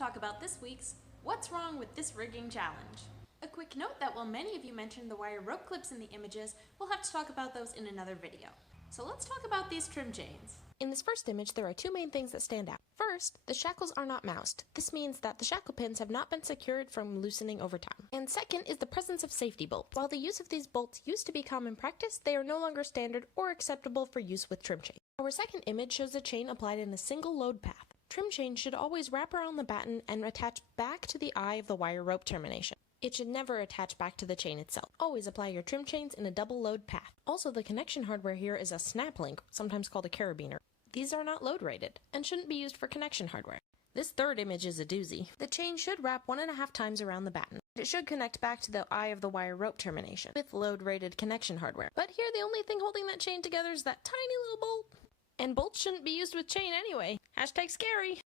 talk about this week's What's Wrong with This Rigging Challenge. A quick note that while many of you mentioned the wire rope clips in the images, we'll have to talk about those in another video. So let's talk about these trim chains. In this first image, there are two main things that stand out. First, the shackles are not moused. This means that the shackle pins have not been secured from loosening over time. And second is the presence of safety bolts. While the use of these bolts used to be common practice, they are no longer standard or acceptable for use with trim chain. Our second image shows a chain applied in a single load path. Trim chain should always wrap around the batten and attach back to the eye of the wire rope termination. It should never attach back to the chain itself. Always apply your trim chains in a double load path. Also, the connection hardware here is a snap link, sometimes called a carabiner. These are not load rated and shouldn't be used for connection hardware. This third image is a doozy. The chain should wrap 1.5 times around the batten. It should connect back to the eye of the wire rope termination with load rated connection hardware. But here the only thing holding that chain together is that tiny little bolt. And bolts shouldn't be used with chain anyway. #scary.